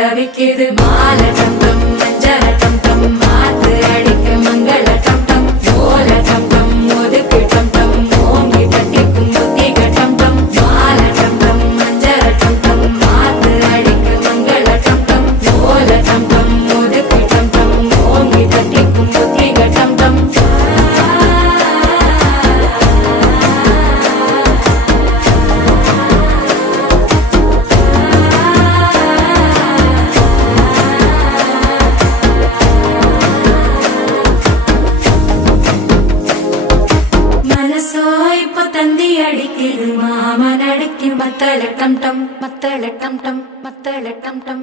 தவிக்குது மாலை டம் டம் மஞ்சள டம் டம் மாத்து அடிக்க மங்கள டம் டம் ஓல டம் டம் ஒதுக்கு டம் டம் ஓங்கி தட்டிக்கும் புத்திக டம் டம் மாலை டம் டம் மஞ்சள டம் டம் மாத்து அடிக்க மங்கள டம் டம் ஓல டம் டம் ஒதுக்கு டம் டம் ஓங்கி தட்டிக்கும் புத்திக டம் டம் தந்தி அடிக்குது மாமன் அடிக்கும் மத்தள டம் டம் மத்தள டம் டம் மத்தள டம் டம்